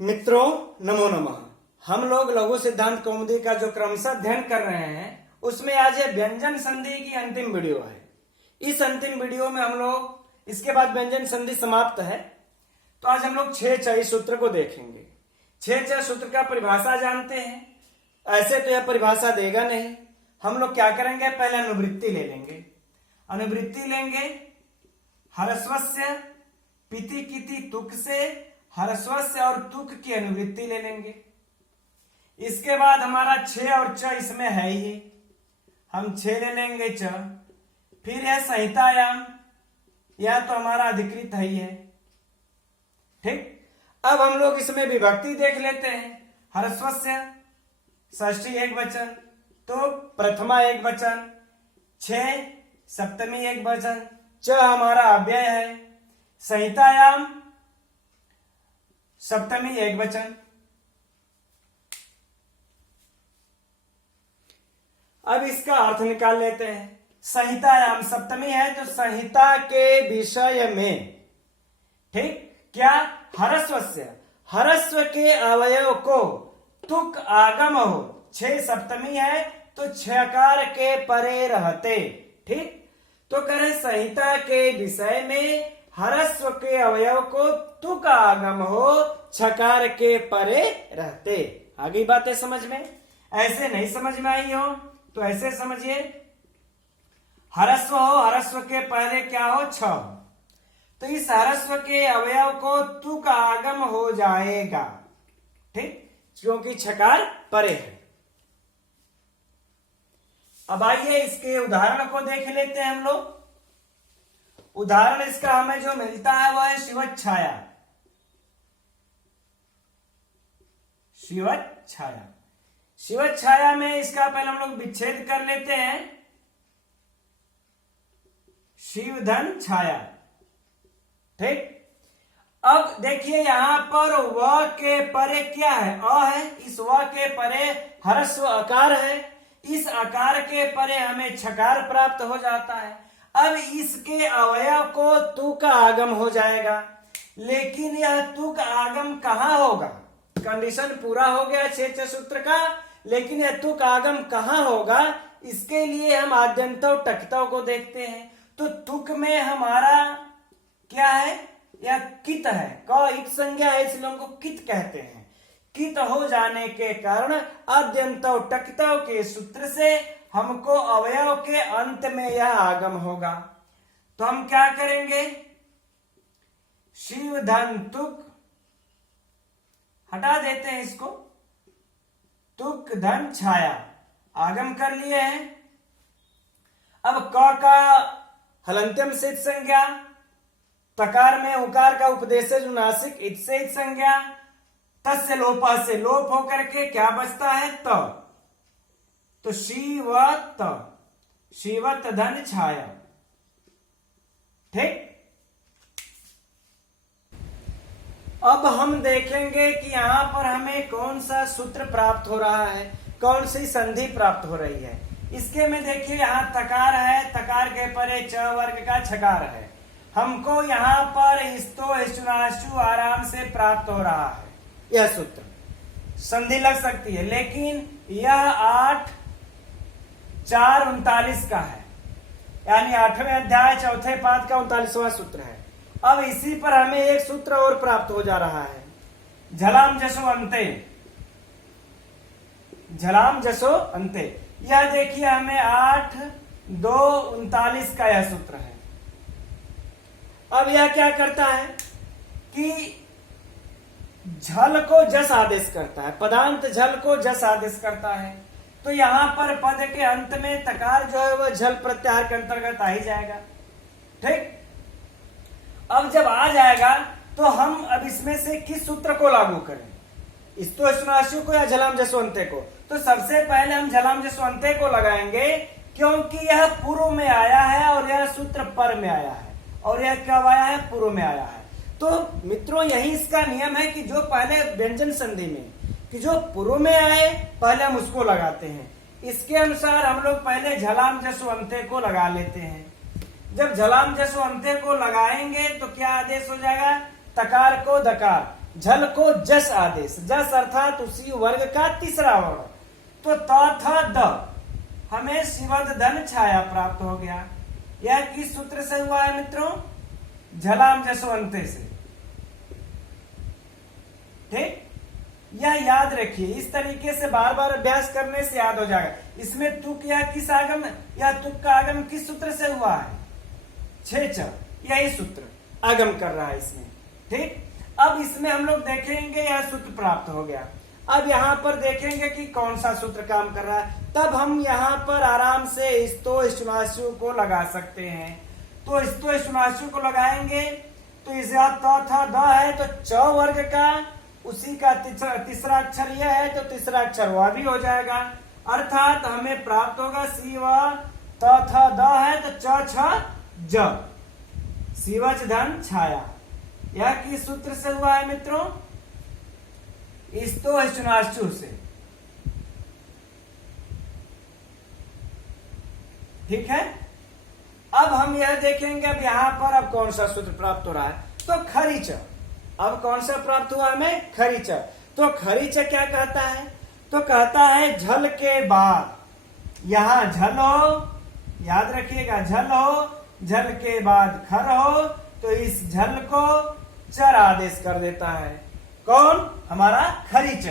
मित्रों नमो नमः। हम लोग लघु सिद्धांत कौमुदी का जो क्रमशः अध्ययन कर रहे हैं उसमें आज ये व्यंजन संधि की अंतिम वीडियो है। इस अंतिम वीडियो में हम लोग इसके बाद व्यंजन संधि समाप्त है, तो आज हम लोग 6 सूत्र को देखेंगे। 6 सूत्र का परिभाषा जानते हैं। ऐसे तो यह परिभाषा देगा नहीं, हम लोग क्या करेंगे, पहले अनुवृत्ति ले लेंगे। अनुवृत्ति लेंगे हरस्वस्य पिति किति तुक से हरस्वस्य और तुक की अनुवृत्ति ले लेंगे। इसके बाद हमारा 6 और च इसमें है ही, हम 6 ले लेंगे च। फिर है संहितायाम, यह तो हमारा अधिकृत है ही है। ठीक, अब हम लोग इसमें विभक्ति देख लेते हैं। हरस्वस्य षष्ठी एक वचन, तो प्रथमा एक वचन, 6 सप्तमी एक वचन, च हमारा अव्यय है। संहितायाम सप्तमी एक वचन। अब इसका अर्थ निकाल लेते हैं। संहितायाम सप्तमी है तो संहिता के विषय में, ठीक, क्या हरस्वस्य, हरस्व के अवयव को तुक आगम हो। 6 सप्तमी है तो छकार के परे रहते। ठीक, तो करें संहिता के विषय में हरस्व के अवयव को तुक आगम हो, छकार के परे रहते। आगे बातें समझ में, ऐसे नहीं समझ में आई हो तो ऐसे समझिए। हरस्व हो, हरस्व के पहले क्या हो, छ, तो इस हरस्व के अवयव को तुक आगम हो जाएगा। ठीक, क्योंकि छकार परे है। अब आइए इसके उदाहरण को देख लेते हैं हम लोग। उदाहरण इसका हमें जो मिलता है वह है शिवत छाया। शिवत छाया, शिवत छाया में इसका पहले हम लोग विच्छेद कर लेते हैं। शिव धन छाया। ठीक, अब देखिए यहां पर व के परे क्या है, अ है। इस व के परे हरस्व आकार है, इस आकार के परे हमें छकार प्राप्त हो जाता है। अब इसके अवयव को तुक आगम हो जाएगा, लेकिन यह तुक आगम कहां होगा, कंडीशन पूरा हो गया 6 सूत्र का, लेकिन यह तुक आगम कहां होगा, इसके लिए हम आद्यंतव टकतव को देखते हैं। तो तुक में हमारा क्या है, यह कित है, क इत संज्ञा है, इसलिए हमको कित कहते हैं। कित हो जाने के कारण आद्यंतव टकतव के सूत्र से हमको अवयव के अंत में यह आगम होगा। तो हम क्या करेंगे, शिव धन तुक, हटा देते हैं इसको, तुक धन छाया, आगम कर लिए हैं। अब क का हलंत्यम से इत संज्ञा, तकार में उकार का उपदेशज नासिक इत से इत संज्ञा, तस्य लोपा से लोप होकर के क्या बचता है, त, तो शिवत, शिवत धन छाया। ठीक, अब हम देखेंगे कि यहां पर हमें कौन सा सूत्र प्राप्त हो रहा है, कौन सी संधि प्राप्त हो रही है। इसके में देखिए यहां तकार है, तकार के परे च वर्ग का छकार है। हमको यहाँ पर इस्तो हिस्टुनाशु आराम से प्राप्त हो रहा है। यह सूत्र संधि लग सकती है, लेकिन यह 8 4 39 का है, यानी 8वें अध्याय 4थे पाद का 39वां सूत्र है। अब इसी पर हमें एक सूत्र और प्राप्त हो जा रहा है, झलाम जसो अंते, झलाम जसो अंते। यह देखिए हमें 8 2 39 का यह सूत्र है। अब यह क्या करता है कि झल को जस आदेश करता है, पदांत झल को जस आदेश करता है। तो यहां पर पद के अंत में तकार जो है वह झल प्रत्याहार के अंतर्गत आ ही जाएगा। ठीक, अब जब आ जाएगा तो हम अब इसमें से किस सूत्र को लागू करें, इस्तो हिस्टुनाशु को या झलाम जसवंते को। तो सबसे पहले हम झलाम जसवंते को लगाएंगे, क्योंकि यह पूर्व में आया है और यह सूत्र पर में आया है, और यह कब आया है, पूर्व में आया है। तो मित्रों यही इसका नियम है कि जो पहले व्यंजन संधि में कि जो पूर्व में आए पहले हम उसको लगाते हैं। इसके अनुसार हम लोग पहले झलाम जसो अंते को लगा लेते हैं। जब झलाम जसो अंते को लगाएंगे तो क्या आदेश हो जाएगा, तकार को दकार, झल को जस आदेश, जस अर्थात उसी वर्ग का तीसरा वर्ण, तो त थ द हमें शिवद धन छाया प्राप्त हो गया। यह किस सूत्र से हुआ है मित्रों? झलाम जसवंते से। ठीक, यह याद रखिए, इस तरीके से बार बार अभ्यास करने से याद हो जाएगा। इसमें तुक या किस आगम, या तुक का आगम किस सूत्र से हुआ है? छेच, यही सूत्र आगम कर रहा है इसमें। ठीक, अब इसमें हम लोग देखेंगे यह सूत्र प्राप्त हो गया। अब यहाँ पर देखेंगे कि कौन सा सूत्र काम कर रहा है, तब हम यहाँ पर आराम से स्तो शुनाशु को लगा सकते हैं। तो स्तो शुनाशु को लगाएंगे तो इस त था द है, तो च वर्ग का उसी का तीसरा अक्षर यह है, तो तीसरा अक्षर वह भी हो जाएगा। अर्थात हमें प्राप्त होगा शिव त थ द है, तो च छ ज, शिवज धन छाया। यह किस सूत्र से हुआ है मित्रों? इस्तो शुनाशु से। ठीक है, अब हम यह देखेंगे अब यहाँ पर अब कौन सा सूत्र प्राप्त हो रहा है, तो खरीच। अब कौन सा प्राप्त हुआ हमें? खरीच। तो खरीच क्या कहता है? तो कहता है झल के बाद, यहां झल हो, याद रखिएगा झल हो, झल के बाद खर हो, तो इस झल को चर आदेश कर देता है। कौन? हमारा खरीच।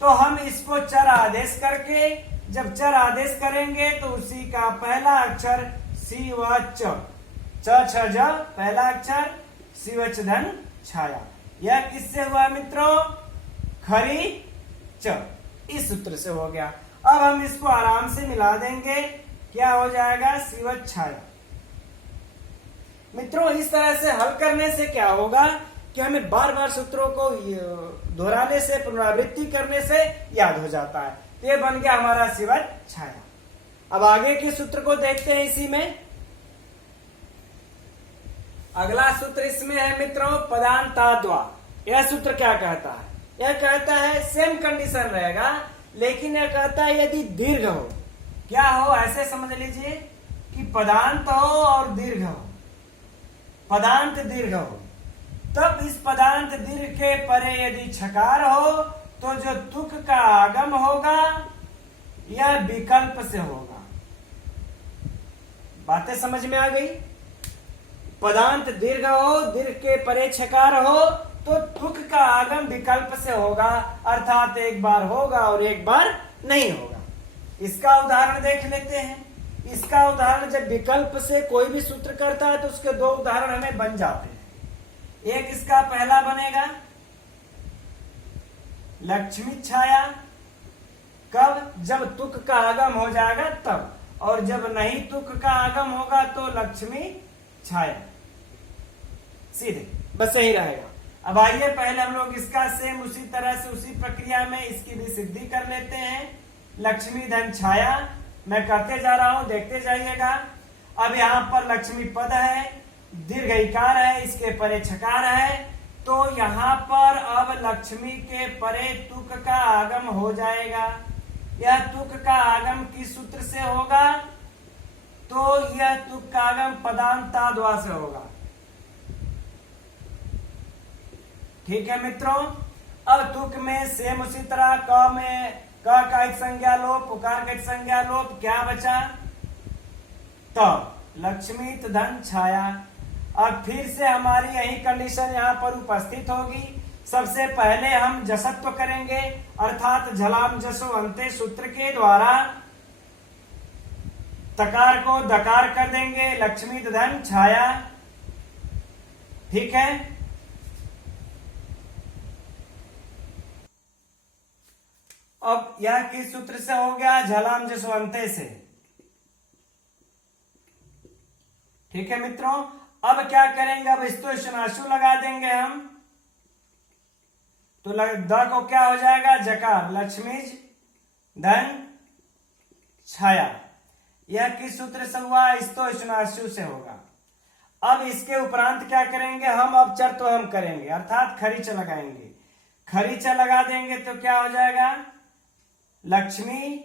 तो हम इसको चर आदेश करके, जब चर आदेश करेंगे तो उसी का पहला अक्षर सी व च, छ ज पहला अक्षर, शिवच धन छाया। यह किससे हुआ मित्रों? खरी च, इस सूत्र से हो गया। अब हम इसको आराम से मिला देंगे, क्या हो जाएगा? शिवच छाया। मित्रों इस तरह से हल करने से क्या होगा कि हमें बार बार सूत्रों को दोहराने से, पुनरावृत्ति करने से याद हो जाता है। तो ये बन गया हमारा शिवच छाया। अब आगे के सूत्र को देखते हैं। इसी में अगला सूत्र इसमें है मित्रों पदांताद्वा। यह सूत्र क्या कहता है? यह कहता है सेम कंडीशन रहेगा, लेकिन यह कहता है यदि दीर्घ हो, क्या हो ऐसे समझ लीजिए कि पदांत हो और दीर्घ हो, पदांत दीर्घ हो, तब इस पदांत दीर्घ के परे यदि छकार हो तो जो तुक का आगम होगा यह विकल्प से होगा। बातें समझ में आ गई? पदांत दीर्घ हो, दीर्घ के परे छकार हो, तो तुक का आगम विकल्प से होगा, अर्थात एक बार होगा और एक बार नहीं होगा। इसका उदाहरण देख लेते हैं। इसका उदाहरण जब विकल्प से कोई भी सूत्र करता है तो उसके दो उदाहरण हमें बन जाते हैं। एक इसका पहला बनेगा लक्ष्मी छाया, कब? जब तुक का आगम हो जाएगा तब, और जब नहीं तुक का आगम होगा तो लक्ष्मी छाया। सीधे बस यही रहेगा। अब आइए पहले हम लोग इसका सेम उसी तरह से उसी प्रक्रिया में इसकी भी सिद्धि कर लेते हैं। लक्ष्मी धन छाया मैं करते जा रहा हूं, देखते जाइएगा। अब यहाँ पर लक्ष्मी पद है, दीर्घ इकार है, इसके परे छकार है, तो यहाँ पर अब लक्ष्मी के परे तुक का आगम हो जाएगा। यह तुक का आगम किस सूत्र से होगा? तो यह तुक का आगम पदांताद्वा से होगा। ठीक है मित्रों, अब तुक में सेम उसी तरह क में क का एक संज्ञा लोप, उकार का एक संज्ञा लोप, क्या बचा? तो लक्ष्मी धन छाया। अब फिर से हमारी यही कंडीशन यहाँ पर उपस्थित होगी। सबसे पहले हम जसत्व करेंगे, अर्थात झलाम जसो अंते सूत्र के द्वारा तकार को दकार कर देंगे, लक्ष्मी धन छाया। ठीक है, अब यह किस सूत्र से हो गया? झलाम जसवंते से। ठीक है मित्रों, अब क्या करेंगे? अब इस्तो शनाशु लगा देंगे हम, तो द को क्या हो जाएगा? जकार, लक्ष्मी धन छाया। यह किस सूत्र से हुआ? इस्तो शनाशु से होगा। अब इसके उपरांत क्या करेंगे हम? अब चर तो हम करेंगे, अर्थात खरीच लगाएंगे। खरीच लगा देंगे तो क्या हो जाएगा? लक्ष्मी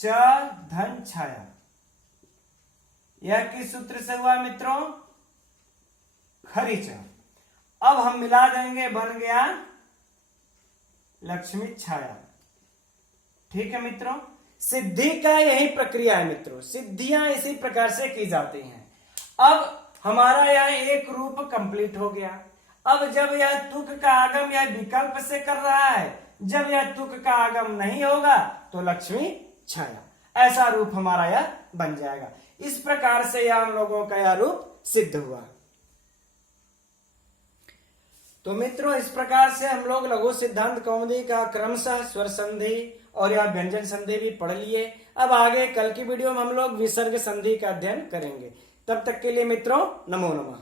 च धन छाया। यह किस सूत्र से हुआ मित्रों? खरीच। अब हम मिला देंगे, बन गया लक्ष्मी छाया। ठीक है मित्रों, सिद्धि का यही प्रक्रिया है मित्रों, सिद्धियां इसी प्रकार से की जाती हैं। अब हमारा यह एक रूप कंप्लीट हो गया। अब जब यह तुक का आगम यह विकल्प से कर रहा है, जब यह तुक का आगम नहीं होगा तो लक्ष्मी छाया, ऐसा रूप हमारा यह बन जाएगा। इस प्रकार से यह हम लोगों का यह रूप सिद्ध हुआ। तो मित्रों, इस प्रकार से हम लोग लघु सिद्धांत कौमुदी का क्रमशः स्वर संधि और यह व्यंजन संधि भी पढ़ लिए। अब आगे कल की वीडियो में हम लोग विसर्ग संधि का अध्ययन करेंगे। तब तक के लिए मित्रों, नमो नमः।